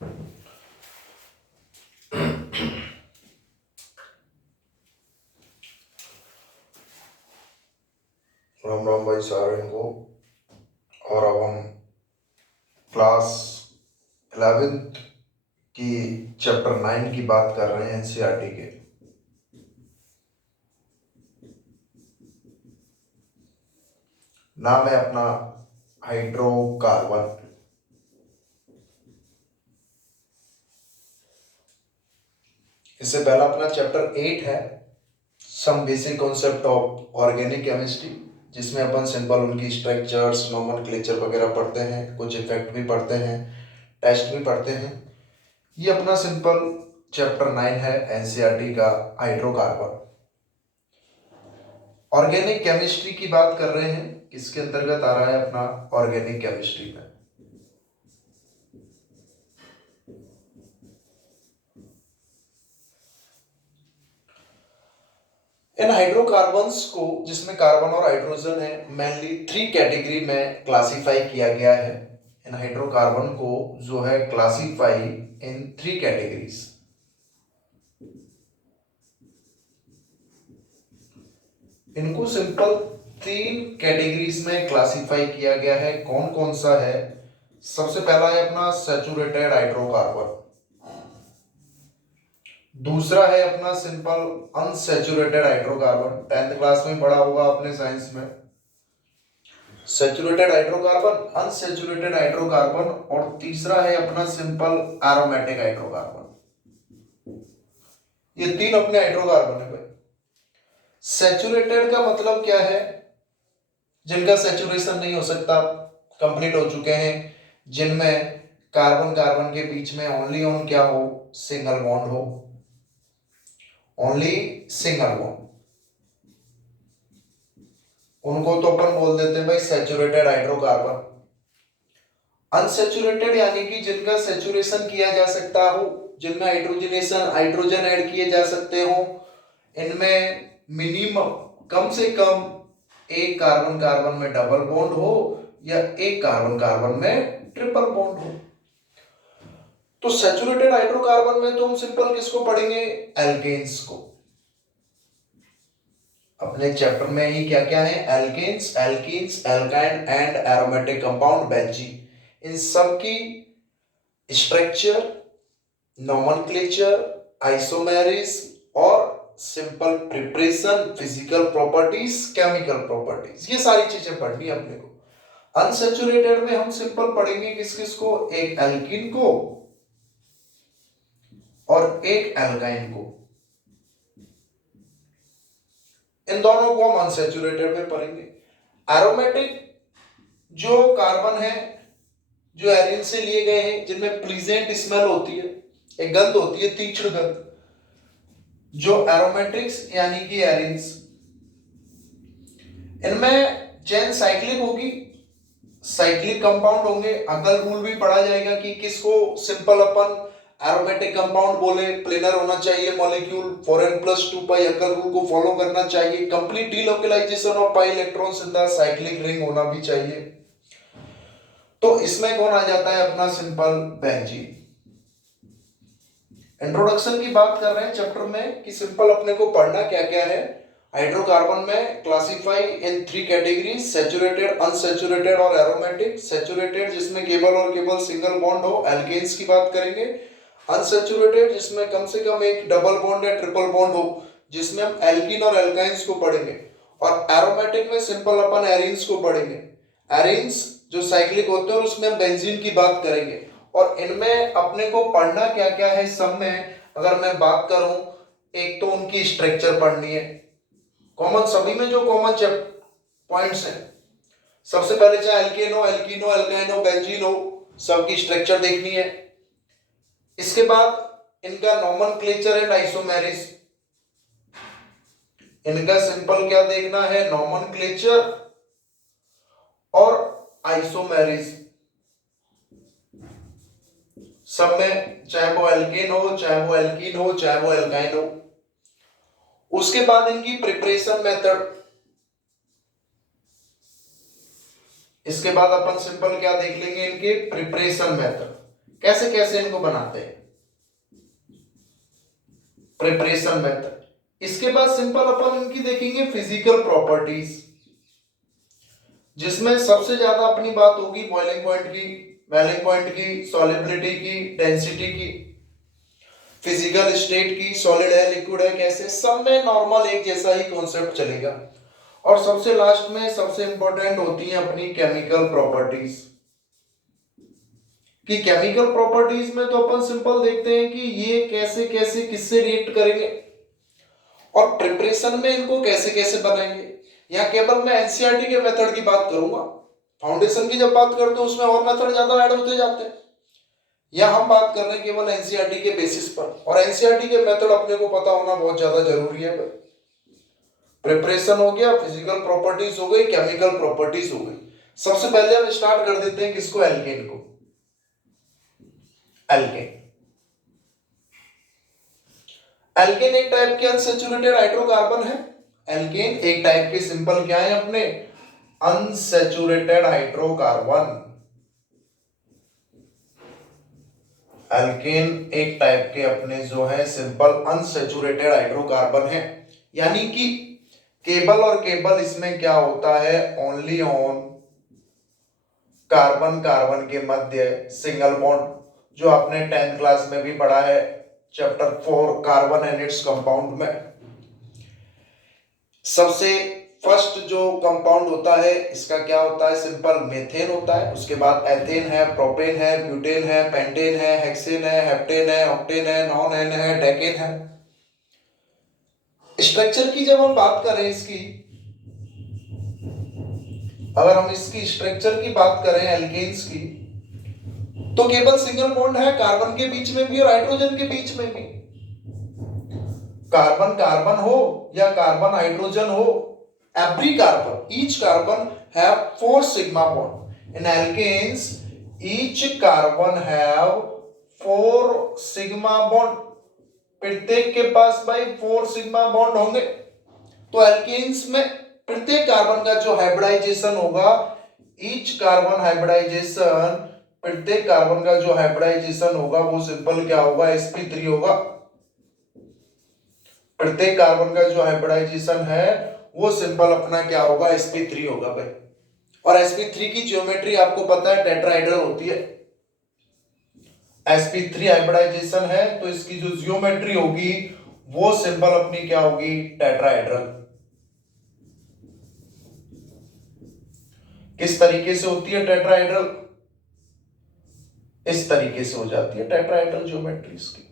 राम राम भाई सारे को। और अब हम क्लास 11th की चैप्टर 9 की बात कर रहे हैं एनसीईआरटी के। नाम है अपना हाइड्रोकार्बन। इससे पहला अपना चैप्टर 8 है some basic concept of organic chemistry, जिसमें अपन सिंपल उनकी स्ट्रक्चर्स नोमेनक्लेचर वगैरह पढ़ते हैं, कुछ इफेक्ट भी पढ़ते हैं, टेस्ट भी पढ़ते हैं। ये अपना सिंपल चैप्टर 9 है एनसीईआरटी का हाइड्रोकार्बन। ऑर्गेनिक केमिस्ट्री की बात कर रहे हैं, किसके अंतर्गत आ रहा है अपना ऑर्गेनिक केमिस्ट्री में। इन हाइड्रोकार्बन्स को, जिसमें कार्बन और हाइड्रोजन है, मेनली 3 कैटेगरी में क्लासिफाई किया गया है। इन हाइड्रोकार्बन को जो है क्लासिफाई इन 3 कैटेगरीज। इनको सिंपल 3 कैटेगरीज में क्लासिफाई किया गया है। कौन कौन सा है? सबसे पहला है अपना सैचुरेटेड हाइड्रोकार्बन, दूसरा है अपना simple unsaturated hydrocarbon. 10th class में पढ़ा होगा आपने साइंस में। सैचुरेटेड हाइड्रोकार्बन, अनसैचुरेटेड हाइड्रोकार्बन, और तीसरा है अपना सिंपल एरोमेटिक हाइड्रोकार्बन। ये 3 अपने हाइड्रोकार्बन है भाई। सैचुरेटेड का मतलब क्या है? जिनका सैचुरेशन नहीं हो सकता, कंप्लीट हो चुके हैं, जिनमें कार्बन कार्बन के बीच में ओनली ऑन क्या हो, सिंगल बॉन्ड हो, ओनली सिंगल बॉन्ड, उनको तो अपन बोल देते हैं भाई सैचुरेटेड हाइड्रोकार्बन। अनसैचुरेटेड यानी कि जिनका सैचुरेशन किया जा सकता हो, जिनमें हाइड्रोजन ऐड किए जा सकते हो, इनमें मिनिमम कम से कम एक कार्बन कार्बन में डबल बॉन्ड हो या एक कार्बन कार्बन में ट्रिपल बॉन्ड हो। तो सैचुरेटेड हाइड्रोकार्बन में तो हम सिंपल किसको पढ़ेंगे? एल्केन्स को। अपने चैप्टर में ही क्या क्या है? Alkanes, alkenes, alkyne and aromatic compound, benzene. इन सब की स्ट्रक्चर, नोमेनक्लेचर, आइसोमेरिस और simple preparation, physical properties, chemical properties, ये सारी चीजें पढ़नी है अपने को। अनसैचुरेटेड में हम सिंपल पढ़ेंगे किस किस को? एक एल्कीन को और एक एल्काइन को। इन दोनों को हम अनसैचुरेटेड में पढ़ेंगे। एरोमेटिक जो कार्बन है, जो एरिन से लिए गए हैं, जिनमें प्लीजेंट स्मेल होती है, एक गंध होती है, तीक्ष्ण गंध, जो एरोमेटिक्स यानी कि एरिन्स, इनमें चेन साइक्लिक होगी, साइक्लिक कंपाउंड होंगे। अकल रूल भी पढ़ा जाएगा कि किसको सिंपल अपन एरोमेटिक कंपाउंड बोले, प्लेनर होना चाहिए मॉलिक्यूल, 4n+2 पाई अकल रूल को फॉलो करना चाहिए, complete delocalisation of pi electrons in the cyclic ring होना भी चाहिए। तो इसमें कौन आ जाता है? अपना सिंपल बेंजीन। इंट्रोडक्शन की बात कर रहे हैं चैप्टर में कि सिंपल अपने को पढ़ना क्या क्या है। हाइड्रोकार्बन में क्लासिफाई इन 3 कैटेगरीज, सैचुरेटेड, अनसैचुरेटेड और एरोमेटिक। सैचुरेटेड जिसमें केवल और केवल सिंगल बॉन्ड हो, एल्केन्स की बात करेंगे। अनसैचुरेटेड जिसमें कम से कम एक डबल बॉन्ड या ट्रिपल बॉन्ड हो, जिसमें हम एल्कीन और एल्काइंस को पढ़ेंगे। और एरोमेटिक में सिंपल अपन एरिन्स को पढ़ेंगे। एरिन्स जो साइक्लिक होते हैं, और उसमें हम बेंजीन की बात करेंगे। और इनमें अपने को पढ़ना क्या क्या है सब में, अगर मैं बात करूं, एक तो उनकी स्ट्रक्चर पढ़नी है, कॉमन सभी में जो कॉमन पॉइंट्स हैं। सबसे पहले चाहे एल्केन हो, एल्कीन हो, एल्काइन हो, बेंजीन हो, सबकी स्ट्रक्चर देखनी है। इसके बाद इनका नोमेनक्लेचर एंड आइसोमेरिस, इनका सिंपल क्या देखना है? नोमेनक्लेचर और आइसोमेरिस। सब में चाहे वो एल्केन हो, चाहे वो एल्कीन हो, चाहे वो एल्काइन हो। उसके बाद इनकी प्रिपरेशन मेथड। इसके बाद अपन सिंपल क्या देख लेंगे? इनके प्रिपरेशन मेथड, कैसे कैसे इनको बनाते हैं, प्रिपरेशन मेथड। इसके बाद सिंपल अपन इनकी देखेंगे फिजिकल प्रॉपर्टीज, जिसमें सबसे ज्यादा अपनी बात होगी बॉइलिंग पॉइंट की, मेल्टिंग पॉइंट की, सॉलिबिलिटी की, डेंसिटी की, फिजिकल स्टेट की, सॉलिड है लिक्विड है कैसे, सब में नॉर्मल एक जैसा ही कॉन्सेप्ट चलेगा। और सबसे लास्ट में सबसे इंपॉर्टेंट होती है अपनी केमिकल प्रॉपर्टीज, कि केमिकल प्रॉपर्टीज में तो अपन सिंपल देखते हैं कि ये कैसे कैसे किससे रिएक्ट करेंगे, और प्रिपरेशन में इनको कैसे कैसे बनाएंगे। यहाँ केवल मैं एनसीईआरटी के मेथड की बात करूंगा, फाउंडेशन की जब बात करते हैं उसमें और मेथड ज्यादा ऐड होते जाते हैं। या हम बात कर रहे हैं केवल एनसीईआरटी के बेसिस पर, और एनसीईआरटी के मेथड अपने को पता होना बहुत ज्यादा जरूरी है। प्रिपरेशन हो गया, फिजिकल प्रॉपर्टीज हो गई, केमिकल प्रॉपर्टीज हो गई। सबसे पहले हम स्टार्ट कर देते हैं किसको, एल्केन को। एल्केन एल्केन एक टाइप के अनसैचुरेटेड हाइड्रोकार्बन है। एल्केन एक टाइप के सिंपल क्या है अपने, अनसैचुरेटेड हाइड्रोकार्बन। एल्केन एक टाइप के अपने जो है सिंपल अनसैचुरेटेड हाइड्रोकार्बन है, यानी कि केबल और केबल इसमें क्या होता है, ओनली ऑन कार्बन कार्बन के मध्य सिंगल बॉन्ड, जो आपने 10th क्लास में भी पढ़ा है chapter 4 carbon and its compound में। सबसे फर्स्ट जो कंपाउंड होता है इसका क्या होता है, सिंपल मेथेन होता है। उसके बाद एथेन है, प्रोपेन है, ब्यूटेन है, पेंटेन है, हेक्सेन है, हेप्टेन है, ऑक्टेन है, नॉन एन है, डेकेन है। स्ट्रक्चर की जब हम बात करें इसकी, अगर हम इसकी स्ट्रक्चर की बात करें एल्केन्स की, तो केवल सिंगल बॉन्ड है कार्बन के बीच में भी और हाइड्रोजन के बीच में भी। कार्बन कार्बन हो या कार्बन हाइड्रोजन हो, every carbon, each carbon have 4 sigma bond. In alkanes each carbon have 4 sigma bond, प्रत्येक के पास भाई 4 सिग्मा बॉन्ड होंगे। तो एल्केन्स में प्रत्येक कार्बन का जो हाइब्रिडाइजेशन होगा, ईच कार्बन हाइब्रिडाइजेशन, प्रत्येक कार्बन का जो हाइब्रिडाइजेशन होगा वो सिंपल क्या होगा, sp3 होगा। प्रत्येक कार्बन का जो हाइब्रिडाइजेशन है वो सिंपल अपना क्या होगा, sp3 होगा भाई। और sp3 की ज्योमेट्री आपको पता है टेट्राहेड्रल होती है। sp3 हाइब्रिडाइजेशन है तो इसकी जो ज्योमेट्री होगी वो सिंपल अपनी क्या होगी, टेट्राहेड्रल। किस तरीके से होती है टेट्राहेड्रल, इस तरीके से हो जाती है टेट्राहेड्रल ज्योमेट्री इसकी।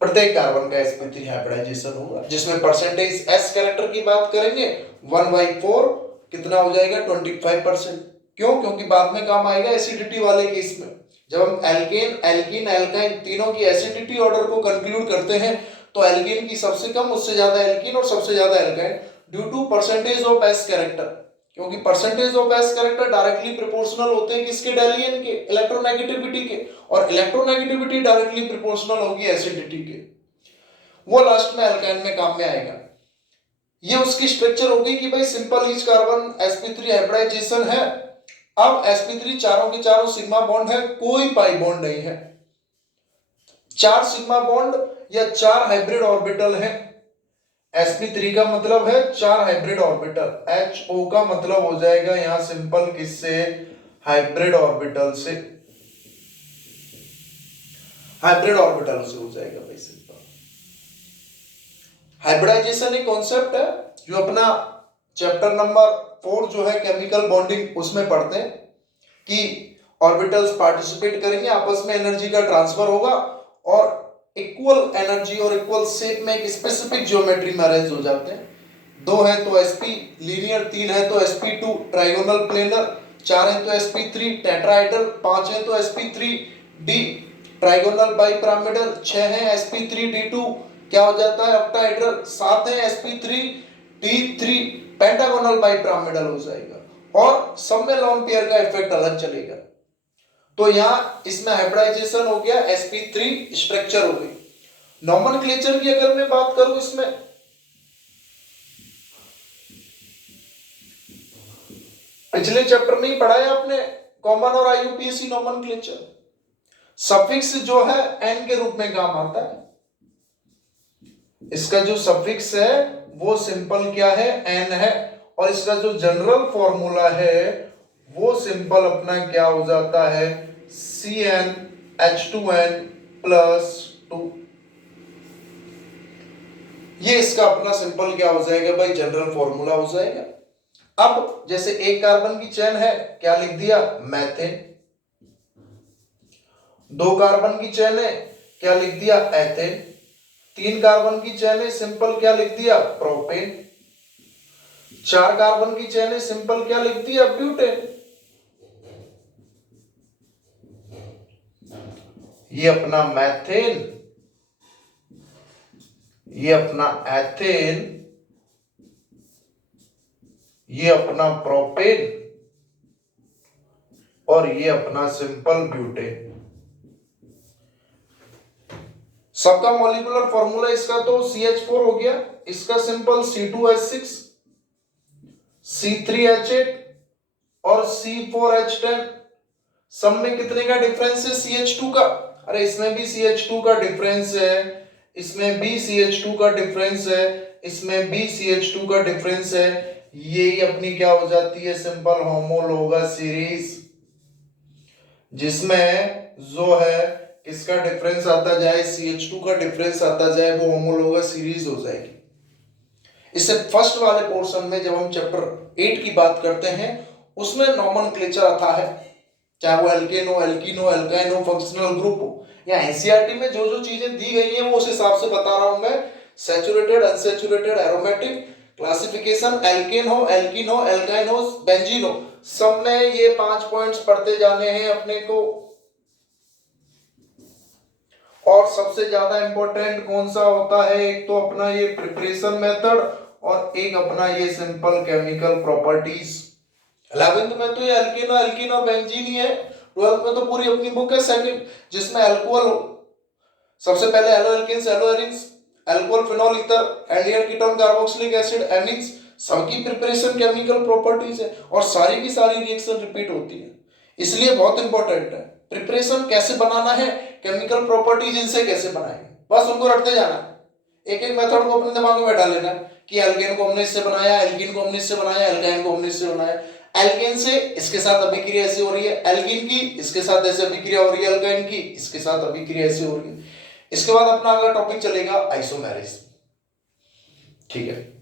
प्रत्येक कार्बन का sp3 हाइब्रिडाइजेशन होगा, जिसमें परसेंटेज s कैरेक्टर की बात करेंगे 1/4 कितना हो जाएगा, 25%। क्यों, क्योंकि बाद में काम आएगा एसिडिटी वाले केस में। जब हम एल्केन, एल्कीन, एल्काइन तीनों की एसिडिटी ऑर्डर को कंक्लूड करते हैं तो एल्केन की सबसे कम, उससे ज्यादा एल्कीन और सबसे ज्यादा alkyne, due to percentage of s character. क्योंकि percentage of s character directly proportional होते हैं किसके, डेलियन के, इलेक्ट्रोनेगेटिविटी के, और इलेक्ट्रोनेगेटिविटी डायरेक्टली प्रोपोर्शनल होगी एसिडिटी के। वो लास्ट में एल्काइन में काम में आएगा। ये उसकी स्ट्रक्चर होगी कि भाई simple each carbon sp3 hybridisation है। अब sp3 चारों के चारों सिग्मा बॉन्ड है, कोई पाई बॉन्ड नहीं है। 4 सिग्मा बॉन्ड या 4 हाइब्रिड ऑर्बिटल है। sp3 का मतलब है 4 हाइब्रिड ऑर्बिटल, HO का मतलब हो जाएगा यहां सिंपल किससे, हाइब्रिड ऑर्बिटल से, हाइब्रिड ऑर्बिटल से हो जाएगा भाई सिंपल। हाइब्रिडाइजेशन एक कॉन्सेप्ट है जो अपना चैप्टर नंबर 4 जो है केमिकल बॉन्डिंग उसमें पढ़ते हैं, कि ऑर्बिटल्स पार्टिसिपेट करेंगे, आपस में एनर्जी का ट्रांसफर होगा और इक्वल एनर्जी और इक्वल शेप में एक स्पेसिफिक ज्योमेट्री में अरेंज हो जाते हैं। 2 है तो sp लीनियर, 3 है तो sp2 ट्राइगोनल प्लेनर, 4 है तो sp3 टेट्राहेड्रल, 5 है तो sp3d ट्राइगोनल बाइपिरामिडल, 6 है sp3d2 क्या हो जाता है, ऑक्टाहेड्रल, 7 है sp3d3 पेंटागोनल बाइपिरामिडल हो जाएगा, और सब में लोन पेयर का इफेक्ट अलग चलेगा। तो यहां इसमें हाइब्रिडाइजेशन हो गया, sp3 स्ट्रक्चर हो गई। नॉमेनक्लेचर की अगर मैं बात करूं, इसमें पिछले चैप्टर में ही पढ़ा है आपने कॉमन और आईयूपीएसी नोमेनक्लेचर। सफिक्स जो है एन के रूप में काम आता है, इसका जो सफिक्स है वो सिंपल क्या है, एन है, और इसका जो जनरल फॉर्मूला है वो सिंपल अपना क्या हो जाता है, CnH2n+2। ये इसका अपना सिंपल क्या हो जाएगा भाई, जनरल फॉर्मूला हो जाएगा। अब जैसे एक कार्बन की चेन है, क्या लिख दिया, मैथेन। 2 कार्बन की चेन है, क्या लिख दिया, एथेन। 3 कार्बन की चेन है, सिंपल क्या लिख दिया, प्रोपेन। 4 कार्बन की चेन है, सिंपल क्या लिख दिया, ब्यूटेन। ये अपना मैथेन, ये अपना एथेन, ये अपना प्रोपेन, और ये अपना सिंपल ब्यूटेन। सबका मॉलिक्यूलर फॉर्मूला इसका तो CH4 हो गया, इसका सिंपल C2H6, C3H8 और C4H10। सब में कितने का डिफरेंस है, CH2 का। अरे इसमें भी CH2 का डिफरेंस है, इसमें भी CH2 का डिफरेंस है, इसमें भी CH2 का डिफरेंस है। यही अपनी क्या हो जाती है, सिंपल होमोलोगस सीरीज, जिसमें जो है इसका डिफरेंस आता जाए, CH2 का डिफरेंस आता जाए, वो होमोलोगस सीरीज हो जाएगी। इससे फर्स्ट वाले पोर्शन में जब हम चैप्टर 8 की बात करते हैं उसमें नोमेनक्लेचर आता है, चाहे वो एल्केन हो, एल्कीन हो, एल्काइन हो, फंक्शनल ग्रुप हो, या एनसीईआरटी में जो जो चीजें दी गई हैं वो उस हिसाब से बता रहा हूं मैं। Saturated, unsaturated, aromatic, classification, alkane हो, एल्कीन हो, एल्काइन हो, बेंजीन हो, सब में ये 5 पॉइंट्स पढ़ते जाने हैं अपने को। और सबसे ज्यादा इंपॉर्टेंट कौन सा होता है, एक तो अपना ये प्रिपरेशन मेथड और एक अपना ये सिंपल केमिकल प्रॉपर्टीज। 11th में तो ये एल्कीन और बेंजीन ही है। 12th में तो पूरी अपनी बुक है सेकंड, जिसमें अल्कोहल हो, सबसे पहले haloalkanes, haloarenes, alcohol, phenol ether, aldehyde, ketone, carboxylic acid, amines, सबकी प्रिपरेशन केमिकल प्रॉपर्टीज है और सारी की सारी रिएक्शन रिपीट होती है, इसलिए बहुत इंपॉर्टेंट है। प्रिपरेशन कैसे बनाना है, केमिकल प्रॉपर्टीज इनसे कैसे बनाएंगे, बस उनको रटते जाना है। एक एक मेथड को अपने दिमाग में बैठा लेना कि एल्केन को हमने इससे बनाया, एल्कीन को हमने इससे बनाया, एल्काइन को हमने इससे बनाया। एल्केन से इसके साथ अभिक्रिया ऐसे हो रही है, एल्कीन की इसके साथ ऐसे अभिक्रिया हो रही है, एल्काइन की इसके साथ अभिक्रिया ऐसे हो रही है। इसके बाद अपना अगला टॉपिक चलेगा आइसोमेरिज्म। ठीक है।